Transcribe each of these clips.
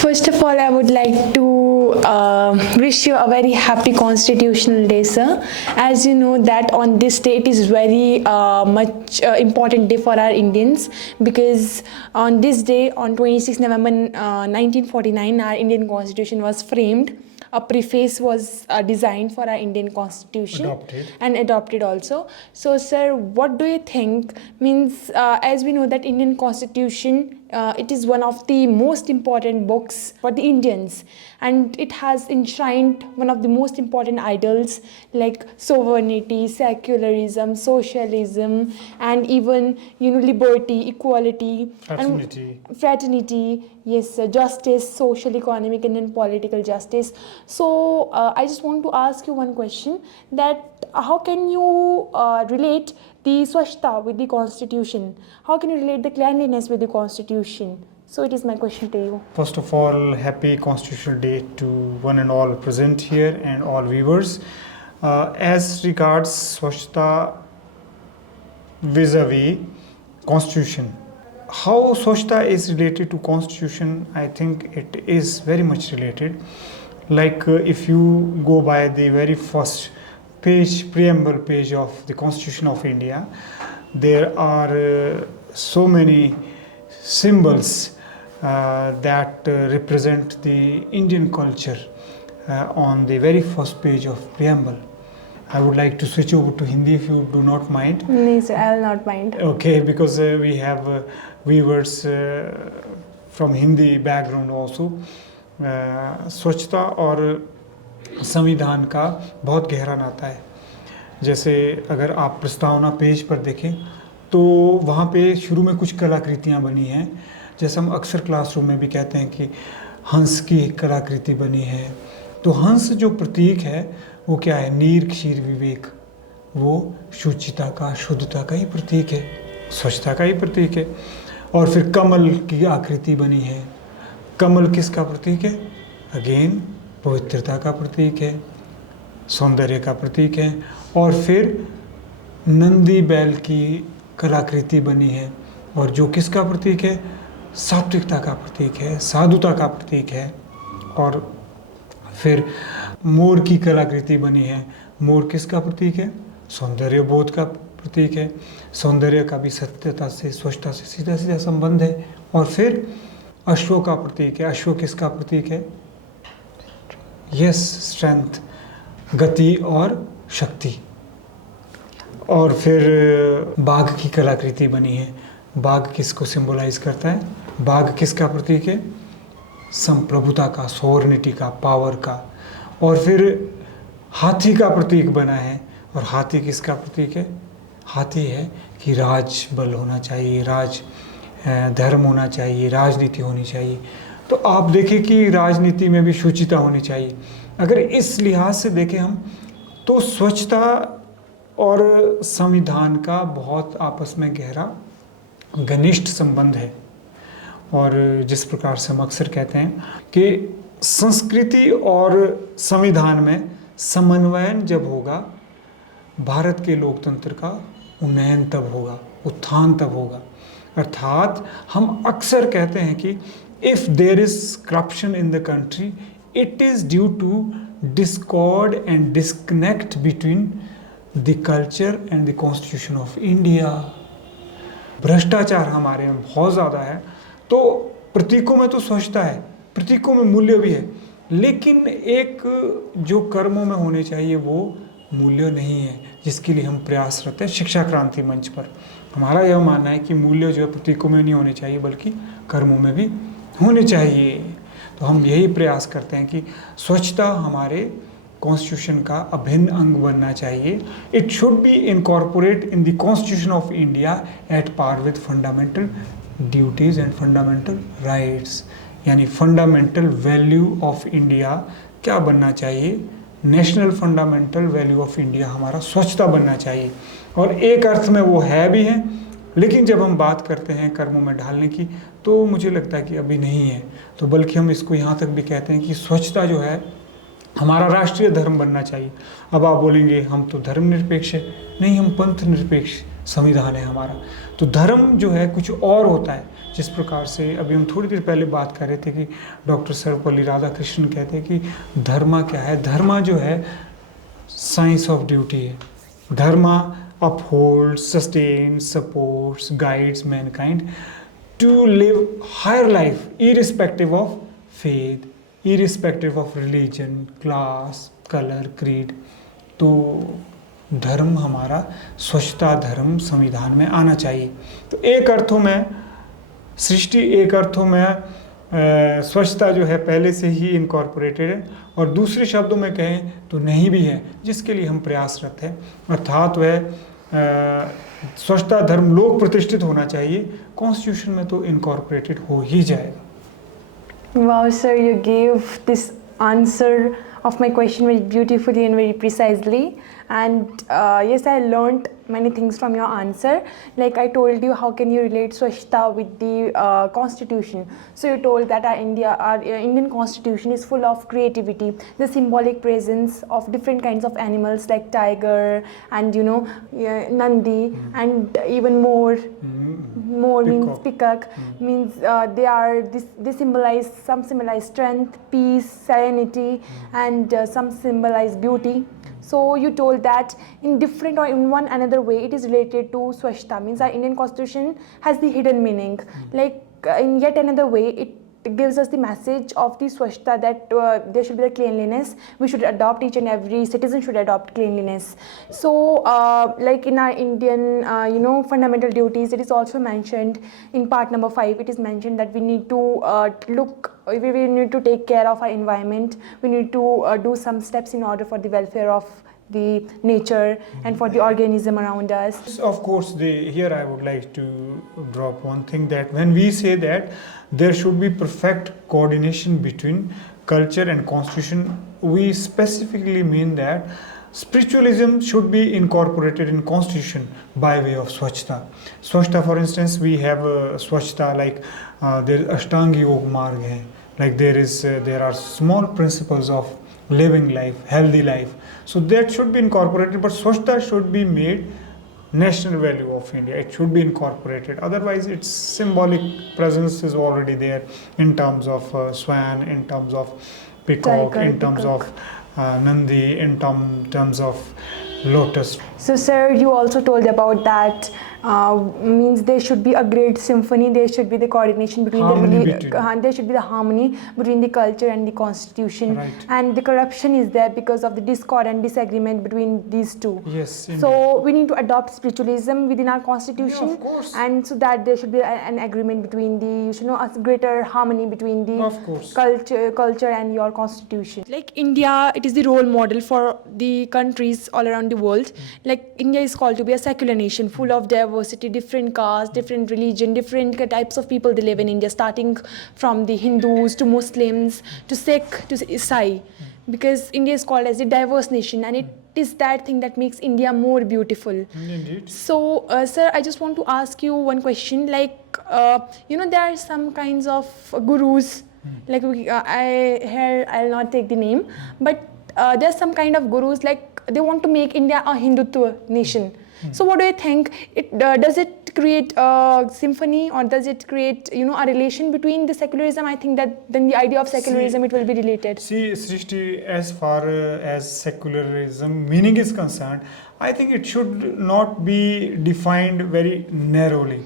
First of all, I would like to wish you a very happy Constitutional Day, sir. As you know that on this day it is very much important day for our Indians, because on this day, on 26 November 1949, our Indian Constitution was framed. A preface was designed for our Indian Constitution and adopted also. So, sir, what do you think? Means, as we know that Indian Constitution, it is one of the most important books for the Indians, and it has enshrined one of the most important ideals like sovereignty, secularism, socialism, and even liberty, equality, fraternity. Yes, sir, justice, social, economic, and then political justice. So I just want to ask you one question: that how can you relate the Swachhta with the Constitution? How can you relate the cleanliness with the Constitution? So it is my question to you. First of all, happy Constitutional Day to one and all present here and all viewers. As regards Swachhta vis-a-vis Constitution, how Swachhta is related to Constitution, I think it is very much related. Like if you go by the very first page, preamble page of the Constitution of India, there are so many symbols that represent the Indian culture on the very first page of preamble. I would like to switch over to Hindi if you do not mind. No, sir, I will not mind. Okay, because we have viewers from Hindi background also. स्वच्छता और संविधान का बहुत गहरा नाता है. जैसे अगर आप प्रस्तावना पेज पर देखें तो वहाँ पे शुरू में कुछ कलाकृतियाँ बनी हैं. जैसे हम अक्सर क्लासरूम में भी कहते हैं कि हंस की कलाकृति बनी है. तो हंस जो प्रतीक है वो क्या है? नीर क्षीर विवेक, वो शुचिता का, शुद्धता का ही प्रतीक है, स्वच्छता का ही प्रतीक है. और फिर कमल की आकृति बनी है. कमल किसका प्रतीक है? अगेन पवित्रता का प्रतीक है, सौंदर्य का प्रतीक है. और फिर नंदी बैल की कलाकृति बनी है, और जो किसका प्रतीक है? सात्विकता का प्रतीक है, साधुता का प्रतीक है. और फिर मोर की कलाकृति बनी है. मोर किसका प्रतीक है? सौंदर्य बोध का प्रतीक है. सौंदर्य का भी सत्यता से, स्वच्छता से सीधा सीधा संबंध है. और फिर अश्व का प्रतीक है. अश्व किसका प्रतीक है? यस, स्ट्रेंथ, गति और शक्ति. और फिर बाघ की कलाकृति बनी है. बाघ किसको सिंबलाइज करता है? बाघ किसका प्रतीक है? संप्रभुता का, सोवरेनिटी का, पावर का. और फिर हाथी का प्रतीक बना है. और हाथी किसका प्रतीक है? हाथी है कि राज बल होना चाहिए, राज धर्म होना चाहिए, राजनीति होनी चाहिए. तो आप देखें कि राजनीति में भी शुचिता होनी चाहिए. अगर इस लिहाज से देखें हम, तो स्वच्छता और संविधान का बहुत आपस में गहरा घनिष्ठ संबंध है. और जिस प्रकार से हम अक्सर कहते हैं कि संस्कृति और संविधान में समन्वयन जब होगा, भारत के लोकतंत्र का उन्नयन तब होगा, उत्थान तब होगा. अर्थात हम अक्सर कहते हैं कि if there is corruption in the country, it is due to discord and disconnect between the culture and the constitution of India. भ्रष्टाचार हमारे यहाँ बहुत ज़्यादा है. तो प्रतीकों में तो स्वच्छता है, प्रतीकों में मूल्य भी है, लेकिन एक जो कर्मों में होने चाहिए वो मूल्य नहीं है, जिसके लिए हम प्रयासरत हैं. शिक्षा क्रांति मंच पर हमारा यह मानना है कि मूल्य जो है प्रतीकों में नहीं होने चाहिए, बल्कि कर्मों में भी होने चाहिए. तो हम यही प्रयास करते हैं कि स्वच्छता हमारे कॉन्स्टिट्यूशन का अभिन्न अंग बनना चाहिए. It should be incorporate in the constitution of India at par with fundamental duties and fundamental rights. यानी फंडामेंटल वैल्यू ऑफ इंडिया क्या बनना चाहिए? National fundamental value of India हमारा स्वच्छता बनना चाहिए. और एक अर्थ में वो है भी है, लेकिन जब हम बात करते हैं कर्मों में ढालने की, तो मुझे लगता है कि अभी नहीं है. तो बल्कि हम इसको यहाँ तक भी कहते हैं कि स्वच्छता जो है हमारा राष्ट्रीय धर्म बनना चाहिए. अब आप बोलेंगे हम तो धर्मनिरपेक्ष है. नहीं, हम पंथ निरपेक्ष संविधान है हमारा. तो धर्म जो है कुछ और होता है. जिस प्रकार से अभी हम थोड़ी देर पहले बात कर रहे थे कि डॉक्टर सर्वपल्ली राधाकृष्णन कहते हैं कि धर्मा क्या है, धर्मा जो है साइंस ऑफ ड्यूटी है। धर्मा upholds, sustains, supports, guides mankind to live higher life irrespective of faith, irrespective of religion, class, color, creed। तो धर्म हमारा स्वच्छता धर्म संविधान में आना चाहिए। तो एक अर्थों में सृष्टि, एक अर्थों में स्वच्छता जो है पहले से ही इनकॉर्पोरेटेड है, और दूसरे शब्दों में कहें तो नहीं भी है, जिसके लिए हम प्रयासरत हैं। अर्थात वह स्वच्छता धर्म लोक प्रतिष्ठित होना चाहिए, कॉन्स्टिट्यूशन में तो इनकॉर्पोरेटेड हो ही जाएगा। Wow, sir, you gave this answer of my question very beautifully and very precisely. And yes, I learned many things from your answer. Like I told you, how can you relate Swachhta with the constitution? So you told that our Indian constitution is full of creativity, the symbolic presence of different kinds of animals like tiger and Nandi, and even more means peacock, means they symbolize, some symbolize strength, peace, serenity, and some symbolize beauty. So you told that in different or in one another way it is related to Swachhta, means our Indian constitution has the hidden meaning. Like in yet another way it gives us the message of the Swachhta, that there should be the cleanliness. We should adopt, each and every citizen should adopt cleanliness. So like in our Indian fundamental duties, it is also mentioned in part number 5. It is mentioned that we need to we need to take care of our environment. We need to do some steps in order for the welfare of the nature and for the organism around us. Of course, here I would like to drop one thing, that when we say that there should be perfect coordination between culture and constitution, we specifically mean that spiritualism should be incorporated in constitution by way of Swachhta. Swachhta, for instance, we have Swachhta like there is Ashtanga Yoga Marg hai, like there are small principles of living life, healthy life. So that should be incorporated, but Swachhta should be made national value of India. It should be incorporated. Otherwise, its symbolic presence is already there in terms of swan, in terms of peacock, in terms of Nandi, in terms of lotus. So sir, you also told about that means there should be a great symphony, there should be the coordination between there should be the harmony between the culture and the constitution, right. And the corruption is there because of the discord and disagreement between these two. Yes, indeed. So we need to adopt spiritualism within our constitution, yeah, of course. And so that there should be an agreement between the a greater harmony between the culture and your constitution. Like India, it is the role model for the countries all around the world. Like India is called to be a secular nation full of diversity, different castes, different religion, different types of people they live in India, starting from the Hindus to Muslims to Sikh to Isai, because India is called as a diverse nation, and it is that thing that makes India more beautiful. Indeed. So sir, I just want to ask you one question, like there are some kinds of gurus, like I'll not take the name, but there's some kind of gurus, like they want to make India a Hindutva nation. So what do you think? Does it create a symphony, or does it create a relation between the secularism? I think that then the idea of secularism, it will be related. See, Srishti, as far as secularism meaning is concerned, I think it should not be defined very narrowly.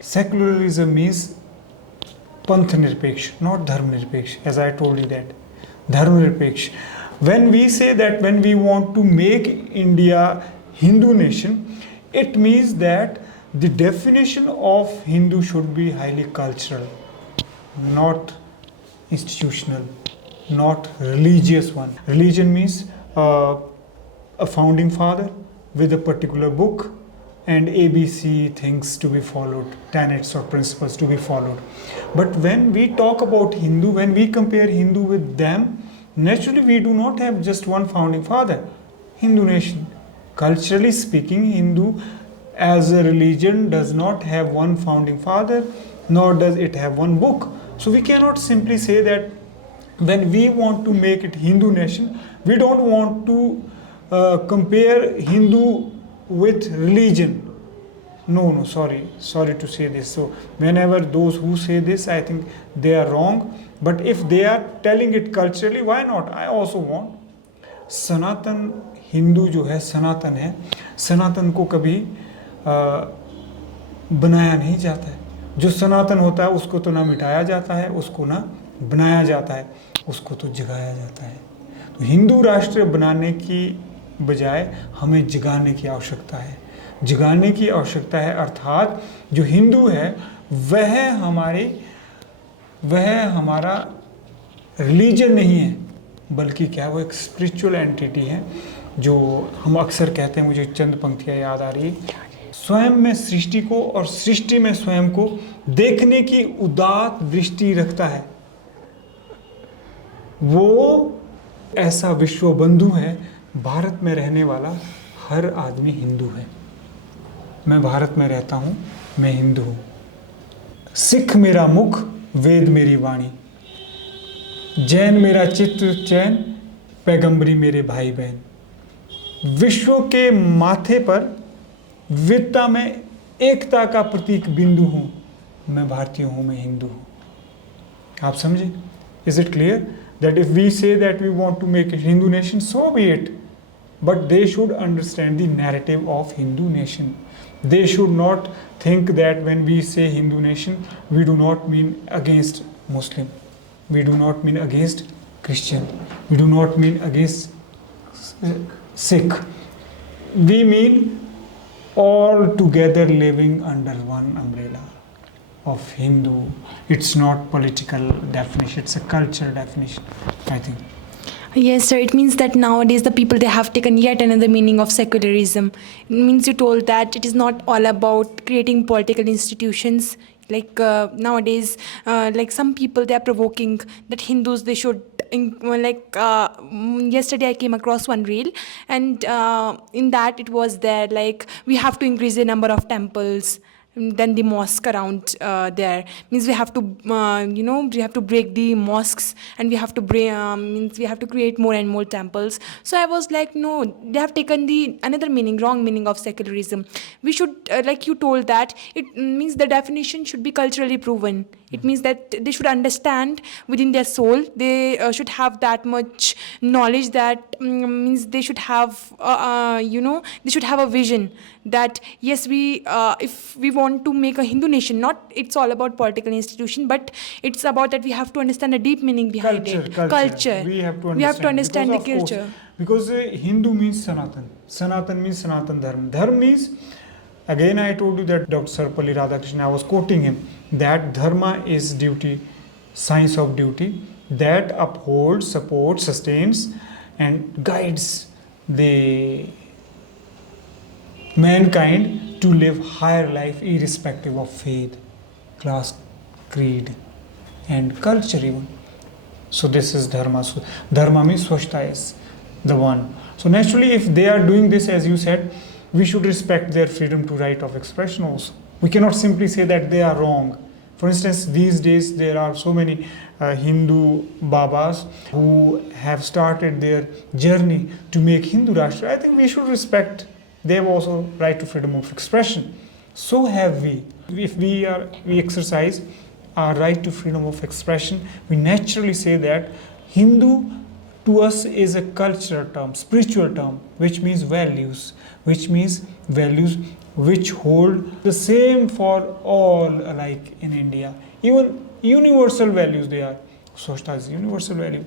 Secularism means Panth Nirpeksh, not Dharma Nirpeksh, as I told you that. Dharma Nirpeksh. When we say that, when we want to make India Hindu nation, it means that the definition of Hindu should be highly cultural, not institutional, not religious one. Religion means a founding father with a particular book and ABC things to be followed, tenets or principles to be followed. But when we talk about Hindu, when we compare Hindu with them, naturally we do not have just one founding father. Hindu nation. Culturally speaking, Hindu as a religion does not have one founding father, nor does it have one book. So we cannot simply say that when we want to make it Hindu nation, we don't want to compare Hindu with religion. No, sorry to say this. So whenever those who say this, I think they are wrong. But if they are telling it culturally, why not? I also want. सनातन हिंदू जो है, सनातन है, सनातन को कभी बनाया नहीं जाता है. जो सनातन होता है उसको तो ना मिटाया जाता है, उसको ना बनाया जाता है, उसको तो जगाया जाता है. तो हिंदू राष्ट्र बनाने की बजाय हमें जगाने की आवश्यकता है. जगाने की आवश्यकता है, अर्थात जो हिंदू है वह हमारा रिलीजन नहीं है, बल्कि क्या वो एक स्पिरिचुअल एंटिटी है. जो हम अक्सर कहते हैं, मुझे चंद पंक्तियाँ याद आ रही है, स्वयं में सृष्टि को और सृष्टि में स्वयं को देखने की उदात्त दृष्टि रखता है. वो ऐसा विश्व बंधु है. भारत में रहने वाला हर आदमी हिंदू है. मैं भारत में रहता हूँ, मैं हिंदू हूँ. सिख मेरा मुख, वेद मेरी वाणी, जैन मेरा चित्त चैन, पैगंबरी मेरे भाई बहन. विश्व के माथे पर विविधता में एकता का प्रतीक बिंदु हूँ. मैं भारतीय हूँ, मैं हिंदू हूँ. आप समझे? Is it clear that if we say that we want to make a Hindu nation, so be it. But they should understand the narrative of Hindu nation. They should not think that when we say Hindu nation, we do not mean against Muslim. We do not mean against Christian. We do not mean against Sikh. We mean all together living under one umbrella of Hindu. It's not political definition, it's a cultural definition, I think. Yes, sir. It means that nowadays the people, they have taken yet another meaning of secularism. It means you told that it is not all about creating political institutions. Like nowadays, like some people, they are provoking that Hindus, they should, yesterday I came across one reel, and in that it was there, like, we have to increase the number of temples than the mosque around there. Means we have to we have to break the mosques, and we have to means we have to create more and more temples. So I was like, no, they have taken the another meaning, wrong meaning of secularism. We should like you told that it means the definition should be culturally proven. It means that they should understand within their soul, they should have that much knowledge, that means they should have they should have a vision that yes, we if we want to make a Hindu nation, not it's all about political institution, but it's about that we have to understand the deep meaning behind culture. We have to understand the culture. Because Hindu means Sanatan. Sanatan means Sanatan Dharma. Dharma means, again I told you that Dr. Sarpalli Radhakrishnan, I was quoting him, that Dharma is duty, science of duty, that upholds, supports, sustains and guides the mankind to live higher life irrespective of faith, class, creed and culture even. So this is Dharma. So Dharma means Swachhta is the one. So naturally, if they are doing this, as you said, we should respect their freedom to right of expression also. We cannot simply say that they are wrong. For instance, these days there are so many Hindu Babas who have started their journey to make Hindu Rashtra. I think we should respect. They have also right to freedom of expression. So have we. If we exercise our right to freedom of expression, we naturally say that Hindu to us is a cultural term, spiritual term, which means values, which hold the same for all alike in India. Even universal values they are. Swachhta is universal value.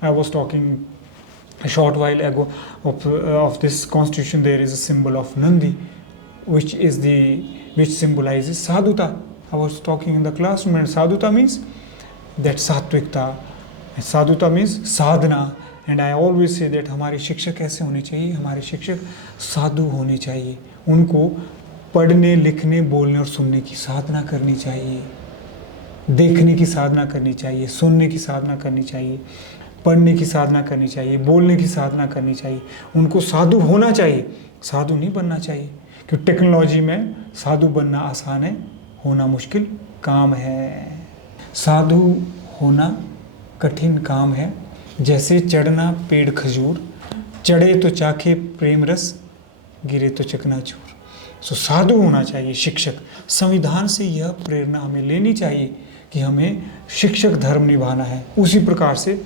I was talking a short while ago of this constitution. There is a symbol of Nandi, which symbolizes sadhuta. I was talking in the classroom, and sadhuta means that satvikta. Sadhuta means sadhana. And I always say that हमारे शिक्षक कैसे होने चाहिए? हमारे शिक्षक साधु होने चाहिए. उनको पढ़ने, लिखने, बोलने और सुनने की साधना करनी चाहिए, देखने की साधना करनी चाहिए, सुनने की साधना करनी चाहिए, पढ़ने की साधना करनी चाहिए, बोलने की साधना करनी चाहिए. उनको साधु होना चाहिए, साधु नहीं बनना चाहिए. क्योंकि टेक्नोलॉजी में साधु बनना आसान है, होना मुश्किल काम है. साधु होना कठिन काम है. जैसे चढ़ना पेड़ खजूर, चढ़े तो चाखे प्रेम रस, गिरे तो चकनाचूर. सो साधु होना चाहिए शिक्षक। संविधान से यह प्रेरणा हमें लेनी चाहिए कि हमें शिक्षक धर्म निभाना है। उसी प्रकार से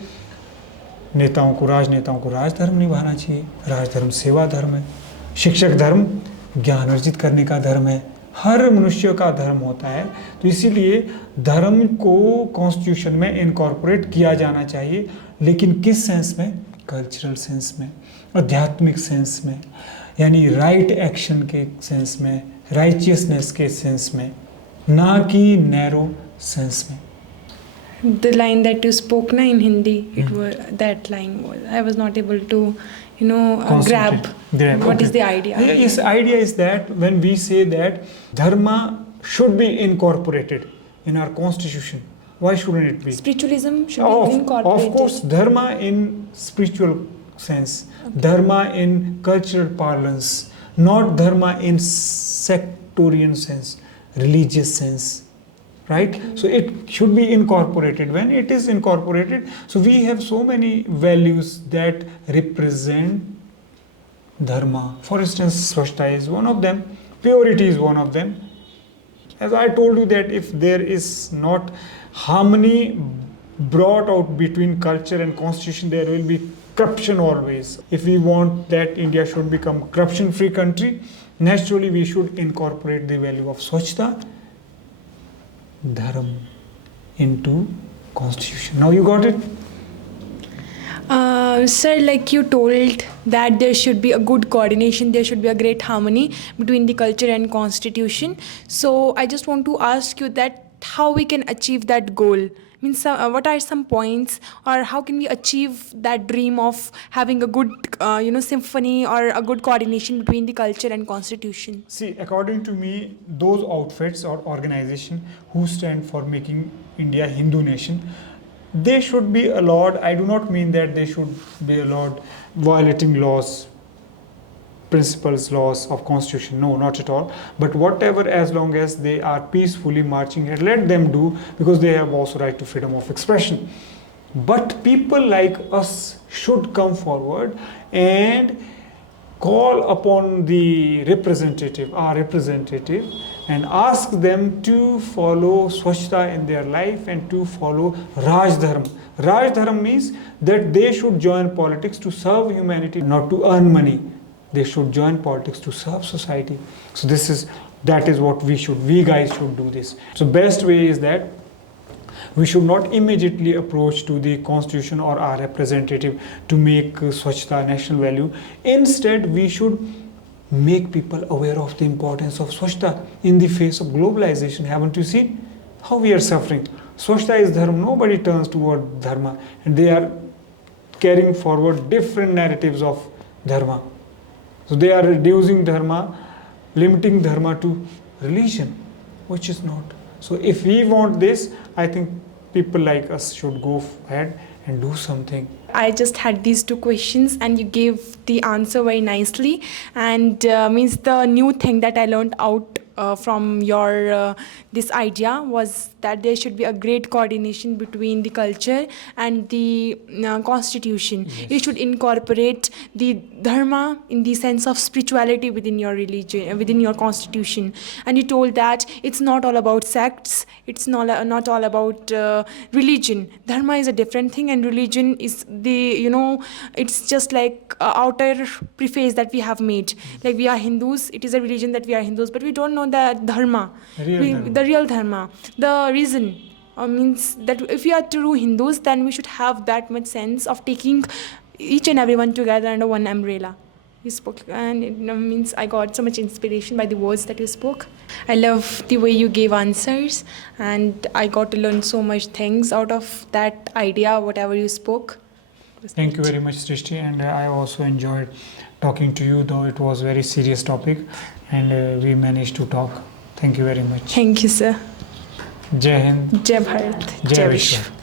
नेताओं को राजधर्म निभाना चाहिए। राजधर्म सेवा धर्म है, शिक्षक धर्म ज्ञान अर्जित करने का धर्म है। हर मनुष्य का धर्म होता है, तो इसीलिए धर्म को कॉन्स्टिट्यूशन में इनकॉर्पोरेट किया जाना चाहिए। लेकिन किस सेंस में? कल्चरल सेंस में, आध्यात्मिक सेंस में, यानी राइट एक्शन के सेंस में, राइचियसनेस के सेंस में, ना कि नैरो सेंस में। The line that you spoke na in Hindi, it was that line was I was not able to, grab what is the idea. Yes, idea is that when we say that dharma should be incorporated in our constitution, why shouldn't it be? Spiritualism should be incorporated. Of course, dharma in spiritual sense, dharma in cultural parlance, not dharma in sectarian sense, religious sense. Right? So it should be incorporated. When it is incorporated, so we have so many values that represent dharma. For instance, swachhta is one of them, purity is one of them. As I told you that if there is not harmony brought out between culture and constitution, there will be corruption always. If we want that India should become corruption free country, naturally we should incorporate the value of swachhta, dharma into constitution. Now you got it? Sir, like you told that there should be a good coordination, there should be a great harmony between the culture and constitution. So I just want to ask you that how we can achieve that goal. Means what are some points, or how can we achieve that dream of having a good symphony or a good coordination between the culture and constitution? See, according to me, those outfits or organization who stand for making India Hindu nation, they should be allowed. I do not mean that they should be allowed violating laws, principles, laws of constitution. No, not at all. But whatever, as long as they are peacefully marching here, let them do, because they have also right to freedom of expression. But people like us should come forward and call upon the representative, our representative, and ask them to follow swachhta in their life and to follow Rajdharma. Rajdharma means that they should join politics to serve humanity, not to earn money. They should join politics to serve society. So that is what we guys should do this. So best way is that we should not immediately approach to the constitution or our representative to make swachhta national value. Instead, we should make people aware of the importance of swachhta in the face of globalization. Haven't you seen how we are suffering? Swachhta is dharma. Nobody turns toward dharma, and they are carrying forward different narratives of dharma. So they are reducing dharma, limiting dharma to religion, which is not. So if we want this, I think people like us should go ahead and do something. I just had these two questions and you gave the answer very nicely, and means the new thing that I learned out from your this idea was that there should be a great coordination between the culture and the constitution. Yes. You should incorporate the dharma in the sense of spirituality within your religion, within your constitution. And you told that it's not all about sects, it's not all about religion. Dharma is a different thing, and religion is the, it's just like outer preface that we have made. Like we are Hindus, it is a religion that we are Hindus, but we don't know the dharma, the real dharma. The reason means that if we are true Hindus, then we should have that much sense of taking each and everyone together under one umbrella. You spoke, and it means I got so much inspiration by the words that you spoke. I love the way you gave answers, and I got to learn so much things out of that idea, whatever you spoke. Thank you very much, Srishti, and I also enjoyed talking to you, though it was a very serious topic, and we managed to talk. Thank you very much. Thank you, sir. Jai Hind. Jai Bharat. Jai Vishwa.